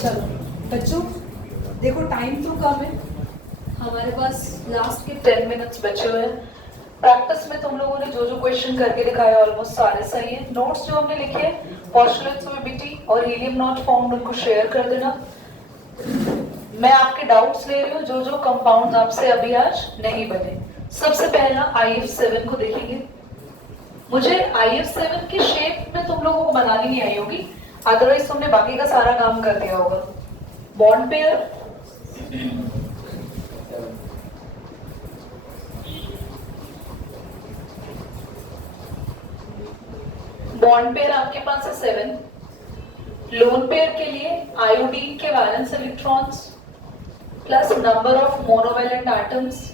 चलो बच्चों, देखो टाइम तो कम है, हमारे पास लास्ट के 10 मिनट्स बचे हुए हैं। प्रैक्टिस में तुम लोगों ने जो जो क्वेश्चन करके दिखाया ऑलमोस्ट सारे सही है। नोट्स जो हमने लिखे हैं पोस्टुलेट्स ऑफ एबिलिटी और हीलियम नॉट फाउंड उनको शेयर कर देना। मैं आपके डाउट्स ले रही हूँ, जो जो कंपाउंड आपसे अभी आज नहीं बने। सबसे पहला IF7 को देखेंगे। मुझे IF7 की शेप में तुम लोगों को बनानी नहीं आई होगी, अदरवाइज तुमने बाकी का सारा काम कर दिया होगा। बॉन्ड पेयर, बॉन्ड पेयर आपके पास है 7। लोन पेयर के लिए आयोडीन के valence electrons plus number of monovalent atoms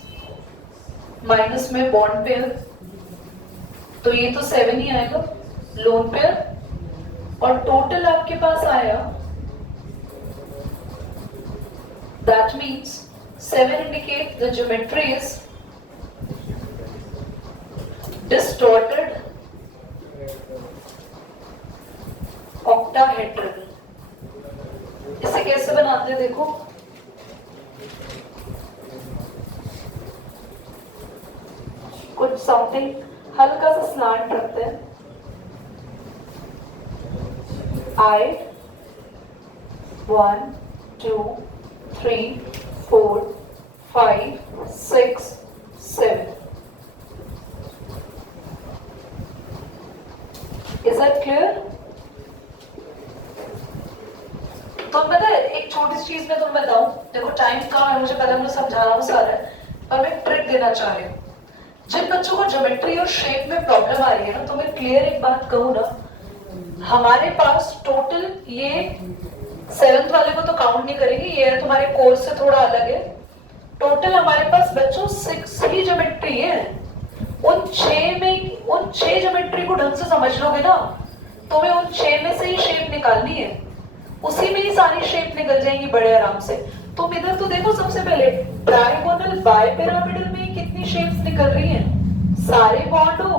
minus में बॉन्ड पेयर, तो ये तो 7 ही आएगा लोन पेयर। और टोटल आपके पास आया, that means 7 indicate the geometry is distorted octahedral। इसे कैसे बनाते हैं देखो, कुछ समथिंग हल्का सा स्लांट रखते हैं। I 1 2 3 4 5 6 7। Is that clear? तो पता है एक छोटी सी चीज मैं तुम्हें बताऊं, देखो टाइम कम है, मुझे पता मैं समझा रहा हूँ सारा है, पर मैं ट्रिक देना चाह रही हूँ। जिन बच्चों को ज्योमेट्री और शेप में प्रॉब्लम आ रही है ना, तो मैं क्लियर एक बात कहूँ ना, हमारे पास टोटल ये 7th वाले को तो काउंट नहीं करेंगे, ये तुम्हारे कोर्स से थोड़ा अलग है। टोटल हमारे पास बच्चों 6 ही ज्योमेट्री है। उन 6 ज्योमेट्री को ढंग से समझ लोगे ना, तुम्हें उन 6 में से ही शेप निकालनी है, उसी में ही सारी शेप निकल जाएंगी बड़े आराम से। तुम इधर तो देखो, सबसे पहले ट्रायगोनल बाइपिरामिडल में कितनी शेप्स निकल रही हैं, सारे बॉन्ड हो,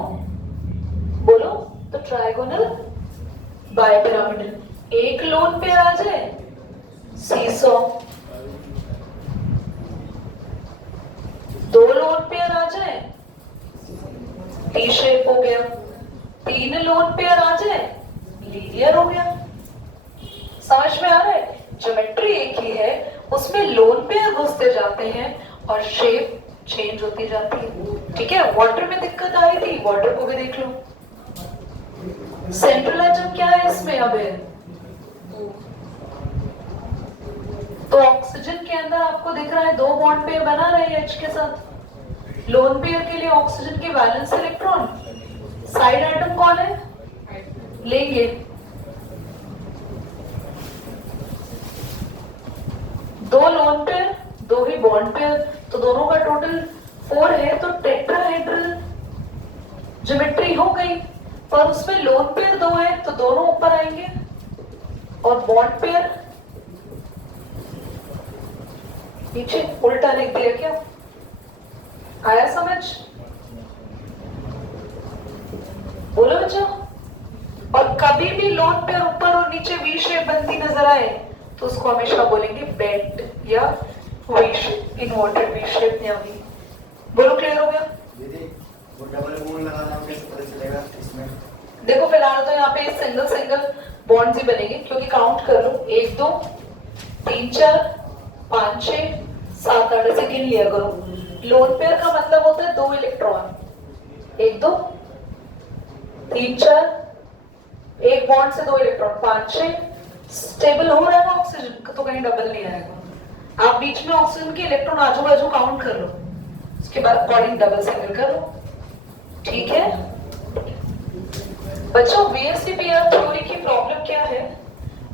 बोलो तो ट्रायगोनल बाइपिरामिडल। एक लोन पेयर आ जाए सीसॉ, 2 लोन पेयर आ जाए टी शेप हो गया, 3 लोन पेयर आ जाए लीनियर हो गया। समझ में आ रहा है? ज्योमेट्री एक ही है, उसमें लोन पेयर घुसते जाते हैं और शेप चेंज होती जाती है। ठीक है, वाटर में दिक्कत आ रही थी, वाटर को भी देख लो। सेंट्रल एटम क्या है इसमें अब है, तो ऑक्सीजन के अंदर आपको दिख रहा है 2 बॉन्ड पेयर बना रहे हैं H के साथ। लोन पेयर के लिए ऑक्सीजन के वैलेंस इलेक्ट्रॉन, साइड एटम कौन है लेंगे, 2 लोन पेयर 2 ही बॉन्ड पेयर, तो दोनों का टोटल 4 है, तो टेट्राहेड्रल ज्योमेट्री हो गई। पर उसमें लोन पेयर 2 है तो दोनों ऊपर आएंगे, और बॉन्ड पेयर नीचे उल्टा लिख दिया। क्या आया समझ? बोलो बच्चों। और कभी भी लोन पेयर ऊपर और नीचे वी शेप बनती नजर आए तो उसको हमेशा बोलेंगे बेंट या V shape, inverted V shape या वी। बोलो क्लियर हो गया? दीदी वो डबल बॉन्ड लगाना कैसे पता चलेगा इसमें? देखो फिलहाल तो यहाँ पे सिंगल बॉन्ड्स ही बनेंगे, क्योंकि काउंट कर लो 1 2 3 4 5 6 7 8 से गिन लिया करो। लोन पेयर का मतलब होता है 2 इलेक्ट्रॉन, 1 2 3 4, एक बॉन्ड से 2 इलेक्ट्रॉन 5 6। स्टेबल हो रहा है ना ऑक्सीजन का, तो कहीं डबल नहीं आएगा। आप बीच में ऑक्सीजन के इलेक्ट्रॉन आजू बाजू काउंट कर लो, उसके बाद अकॉर्डिंग डबल सिंगल कर लो। ठीक है बच्चों, VSEPR थ्योरी की प्रॉब्लम क्या है,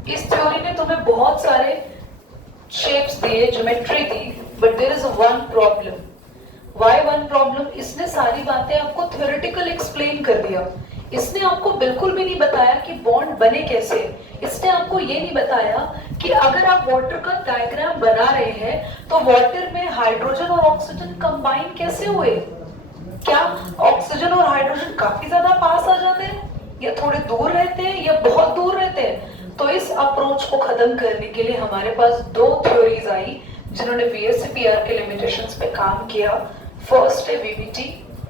इस थ्योरी ने तुम्हें बहुत सारे शेप्स दिए, ज्योमेट्री दी, but there is one problem. Why one problem? इसने सारी बातें आपको थ्योरेटिकल एक्सप्लेन कर दिया, इसने आपको बिल्कुल भी नहीं बताया कि बॉन्ड बने कैसे। इसने आपको ये नहीं बताया कि अगर आप वाटर का डायग्राम बना रहे हैं तो वाटर में हाइड्रोजन और ऑक्सीजन कंबाइन कैसे हुए। क्या ऑक्सीजन और हाइड्रोजन काफी ज्यादा पास आ जाते हैं, या थोड़े दूर रहते हैं, या बहुत दूर रहते हैं? तो इस अप्रोच को खत्म करने के लिए हमारे पास दो थ्योरीज आई जिन्होंने VSEPR के लिमिटेशंस पे काम किया। फर्स्ट है VBT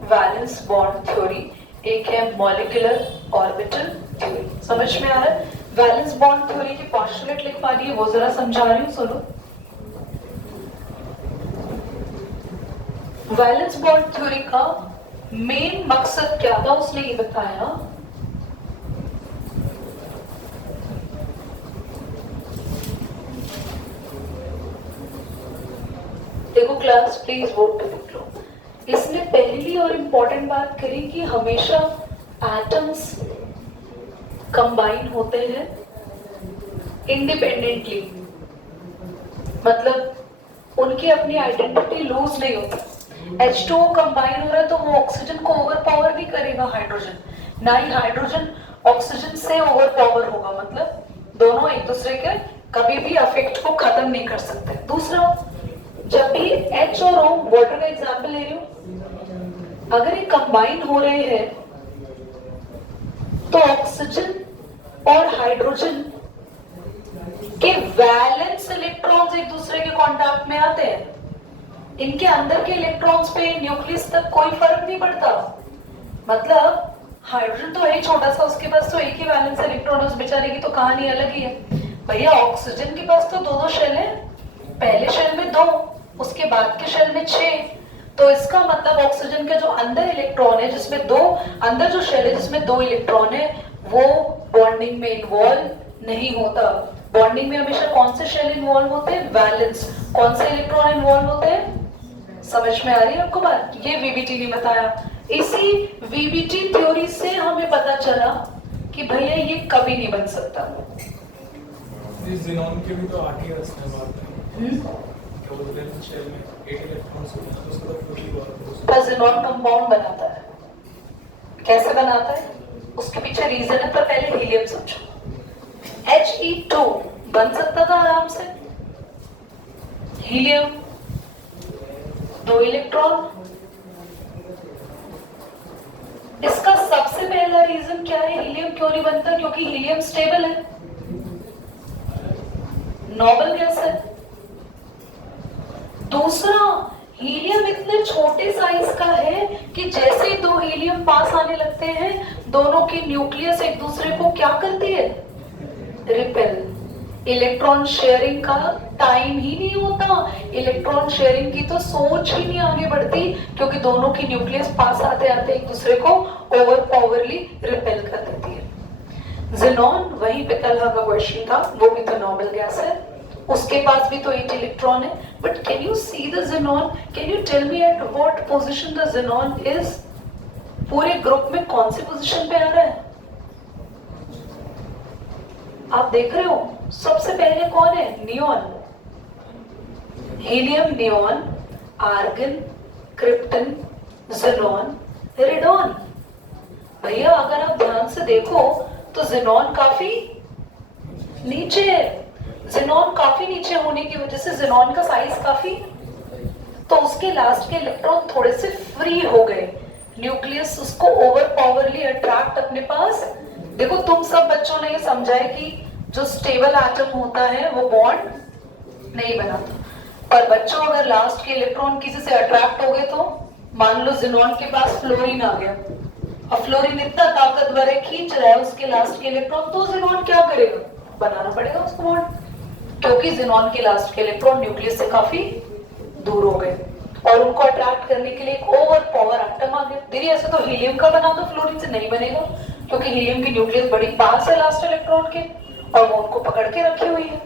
वैलेंस बॉन्ड थ्योरी, एक है मॉलिक्यूलर ऑर्बिटल थ्योरी। समझ में आ रहा है? वैलेंस बॉन्ड थ्योरी की पोस्टुलेट लिख पा रही है, वो जरा समझा रही हूँ, सुनो। वैलेंस बॉन्ड थ्योरी का मेन मकसद क्या था उसने ये बताया। देखो क्लास प्लीज वोट पे लिख लो। इसने पहली और इम्पोर्टेंट बात करी कि हमेशा एटम्स कंबाइन होते हैं इंडिपेंडेंटली, मतलब उनकी अपनी आइडेंटिटी लूज नहीं होती। H2O कंबाइन हो रहा है तो वो ऑक्सीजन को ओवरपावर नहीं करेगा हाइड्रोजन, ना ही हाइड्रोजन ऑक्सीजन से ओवरपावर होगा, मतलब दोनों एक दूसरे के कभी भी अफेक्ट को खत्म नहीं कर सकते। दूसरा, जब भी H और O, वाटर का एग्जांपल ले रही हूं, अगर ये कंबाइन हो रहे हैं तो ऑक्सीजन और हाइड्रोजन के वैलेंस इलेक्ट्रॉन्स एक दूसरे के कांटेक्ट में आते हैं। इनके अंदर के इलेक्ट्रॉन्स पे न्यूक्लियस तक कोई फर्क नहीं पड़ता, मतलब हाइड्रोजन तो है छोटा सा, उसके पास तो एक ही वैलेंस इलेक्ट्रॉन है, उस बेचारे की तो कहानी अलग ही है। भैया ऑक्सीजन के पास तो दो शेल है, पहले शेल में 2, उसके बाद के शेल में 6। तो इसका मतलब ऑक्सीजन के जो अंदर इलेक्ट्रॉन है जिसमें 2, अंदर जो शेल है जिसमें 2 इलेक्ट्रॉन है, वो बॉन्डिंग में इन्वॉल्व नहीं होता। बॉन्डिंग में हमेशा कौन से शेल इन्वॉल्व होते हैं? वैलेंस। कौन से इलेक्ट्रॉन इन्वॉल्व होते हैं? समझ में आ रही है आपको बात? ये VBT ने बताया। इसी VBT थ्योरी से हमें पता चला कि भैया ये कभी नहीं बन सकता। इस ज़ीनॉन के भी तो 8 ही रचना बात है। तो वैलेंस शेल में 8 इलेक्ट्रॉन्स होते हैं, तो उसका तो पूरी बात है। ज़ीनॉन कंपाउंड बनाता है। कैसे बनाता है? उसके पीछे रीजन है, पर पहले हीलियम समझो। He2 बन सकता था आराम से, हीलियम 2 इलेक्ट्रॉन। इसका सबसे पहला रीजन क्या है हीलियम क्यों नहीं बनता? क्योंकि हीलियम स्टेबल है, नोबल गैस है। दूसरा, हीलियम इतने छोटे साइज का है कि जैसे ही 2 हीलियम पास आने लगते हैं, दोनों की न्यूक्लियस एक दूसरे को क्या करती है? रिपेल। इलेक्ट्रॉन शेयरिंग का टाइम ही नहीं होता, इलेक्ट्रॉन शेयरिंग की तो सोच ही नहीं आगे बढ़ती, क्योंकि दोनों की न्यूक्लियस पास आते आते एक दूसरे को ओवरपावरली रिपेल कर देती है। ज़ीनॉन, वहीं पे कल का क्वेश्चन था, वो भी तो नोबल गैस है, उसके पास भी तो 8 इलेक्ट्रॉन है। But can you see the xenon? Can you tell me at what position the xenon is? पूरे ग्रुप में कौन सी पोजीशन पे आ रहा है? आप देख रहे हो सबसे पहले कौन है? Neon. Helium, neon, argon, krypton, xenon, radon. भैया अगर आप ध्यान से देखो तो ज़ीनॉन काफी नीचे है। ज़ीनॉन काफी नीचे होने की वजह से ज़ीनॉन का साइज काफी, तो उसके लास्ट के इलेक्ट्रॉन थोड़े से फ्री हो गए, न्यूक्लियस उसको ओवरपावरली अट्रैक्ट अपने पास। देखो तुम सब बच्चों ने ये समझा है कि जो स्टेबल एटम होता है वो बॉन्ड नहीं बनाता, पर बच्चों अगर लास्ट के इलेक्ट्रॉन किसी से अट्रैक्ट हो गए तो मान लो ज़ीनॉन के पास फ्लोरीन आ गया, अब फ्लोरीन इतना ताकतवर है, खींच रहा है उसके लास्ट के इलेक्ट्रॉन, तो ज़ीनॉन क्या करेगा? बनाना पड़ेगा उसको बॉन्ड, क्योंकि ज़ीनॉन के लास्ट के इलेक्ट्रॉन न्यूक्लियस से काफी दूर हो गए और उनको अट्रैक्ट करने के लिए एक ओवर पावर एटम आ गया। दीदी ऐसे तो हीलियम का बना दो, फ्लोरीन से नहीं बनेगा, क्योंकि हीलियम की न्यूक्लियस बड़ी पास है लास्ट इलेक्ट्रॉन के और वो उनको पकड़ के रखी हुई है।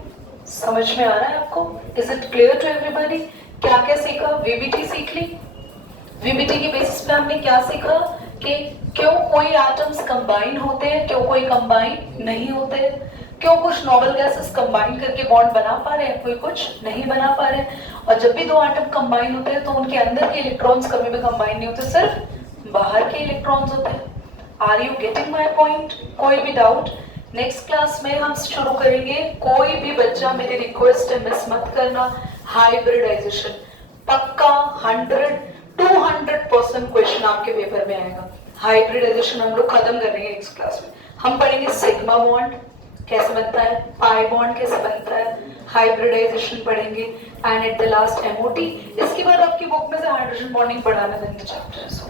समझ में आ रहा है आपको? Is it clear to everybody? क्या क्या सीखा? VBT सीख ली। VBT के बेसिस पे हमने क्या सीखा कि क्यों कोई एटम्स कंबाइन होते हैं, क्यों कोई कंबाइन नहीं होते, क्यों कुछ नोबल गैसेस कंबाइन करके बॉन्ड बना पा रहे हैं, कोई कुछ नहीं बना पा रहे हैं। और जब भी 2 एटम कंबाइन होते हैं तो उनके अंदर के इलेक्ट्रॉन्स कभी भी कंबाइन नहीं होते, सिर्फ बाहर के इलेक्ट्रॉन्स होते हैं। Are you getting my point? कोई भी डाउट? नेक्स्ट क्लास में हम शुरू करेंगे, कोई भी बच्चा, मेरी रिक्वेस्ट है मिस मत करना, हाइब्रिडाइजेशन पक्का 100-200% क्वेश्चन आपके पेपर में आएगा। हाइब्रिडाइजेशन हम लोग खत्म करेंगे नेक्स्ट क्लास में। हम पढ़ेंगे सिग्मा बॉन्ड, कैसे बनता है, पाई बॉन्ड कैसे बनता है, हाइब्रिडाइजेशन पढ़ेंगे and at the last MOT. इसके बाद आपकी बुक में से हाइड्रोजन बॉन्डिंग पढ़ाने देंगे चैप्टर।